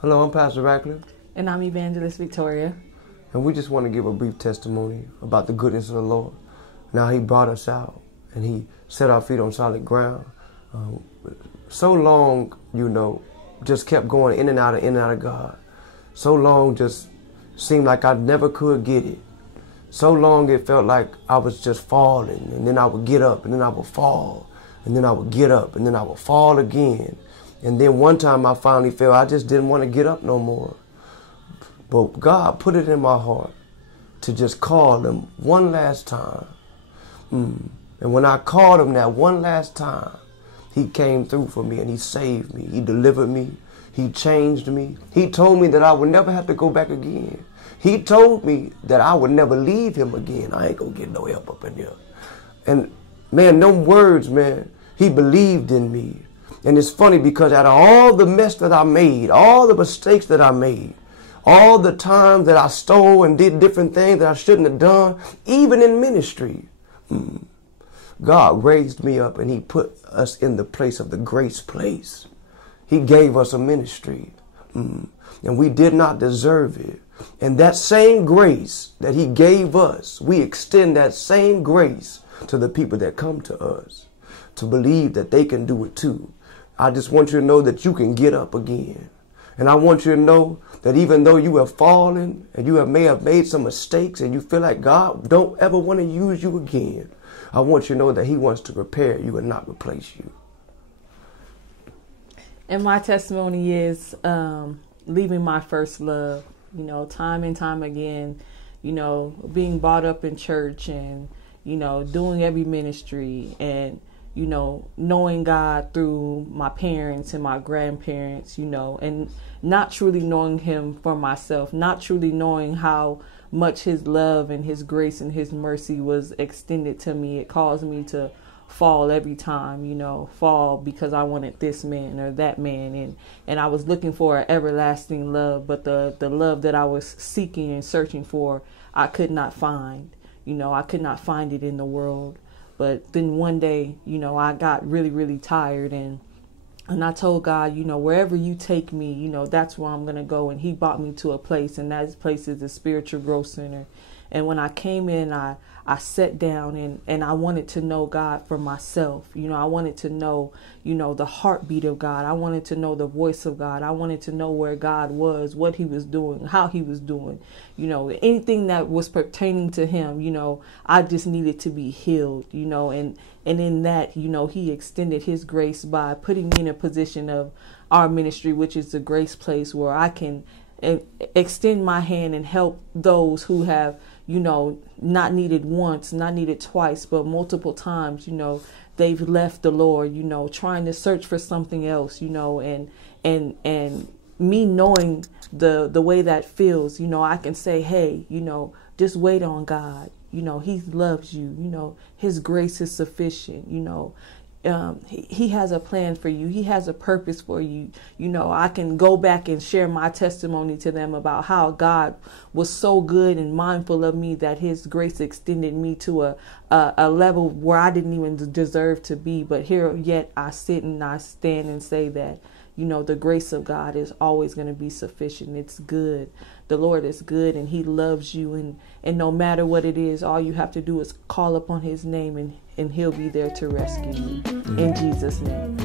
Hello, I'm Pastor Radcliffe, And I'm Evangelist Victoria. and we just want to give a brief testimony about the goodness of the Lord. Now, He brought us out, and He set our feet on solid ground. So long, just kept going in and out of God. So long just seemed like I never could get it. So long it felt like I was just falling, and then I would get up, and then I would fall, and then I would get up, and then I would fall again. And then one time I finally felt I just didn't want to get up no more. But God put it in my heart to just call Him one last time. And when I called Him that one last time, He came through for me and He saved me. He delivered me. He changed me. He told me that I would never have to go back again. He told me that I would never leave Him again. I ain't gonna get no help up in here. And man, them words, man, He believed in me. And it's funny because out of all the mess that I made, all the mistakes that I made, all the times that I stole and did different things that I shouldn't have done, even in ministry, God raised me up and He put us in the place of the grace place. He gave us a ministry, and we did not deserve it. And that same grace that He gave us, we extend that same grace to the people that come to us to believe that they can do it too. I just want you to know that you can get up again. And I want you to know that even though you have fallen and may have made some mistakes and you feel like God don't ever want to use you again, I want you to know that He wants to prepare you and not replace you. And my testimony is leaving my first love, time and time again, being brought up in church and, doing every ministry and, knowing God through my parents and my grandparents, and not truly knowing Him for myself, not truly knowing how much His love and His grace and His mercy was extended to me. It caused me to fall every time, fall because I wanted this man or that man. And I was looking for an everlasting love, but the love that I was seeking and searching for, I could not find. I could not find it in the world. But then one day, I got really, really tired and I told God, wherever you take me, that's where I'm going to go. And He brought me to a place, and that place is the Spiritual Growth Center. And when I came in, I sat down and I wanted to know God for myself. I wanted to know, the heartbeat of God. I wanted to know the voice of God. I wanted to know where God was, what He was doing, how He was doing, anything that was pertaining to Him, I just needed to be healed, and in that, He extended His grace by putting me in a position of our ministry, which is the Grace Place, where I can extend my hand and help those who have, not needed once, not needed twice, but multiple times, they've left the Lord, trying to search for something else, and me knowing the way that feels, I can say, hey, just wait on God. He loves you. His grace is sufficient. He has a plan for you. He has a purpose for you. I can go back and share my testimony to them about how God was so good and mindful of me that His grace extended me to a level where I didn't even deserve to be. But here yet I sit and I stand and say that, the grace of God is always going to be sufficient. It's good. The Lord is good and He loves you. And no matter what it is, all you have to do is call upon His name and He'll be there to rescue you. In Jesus' name.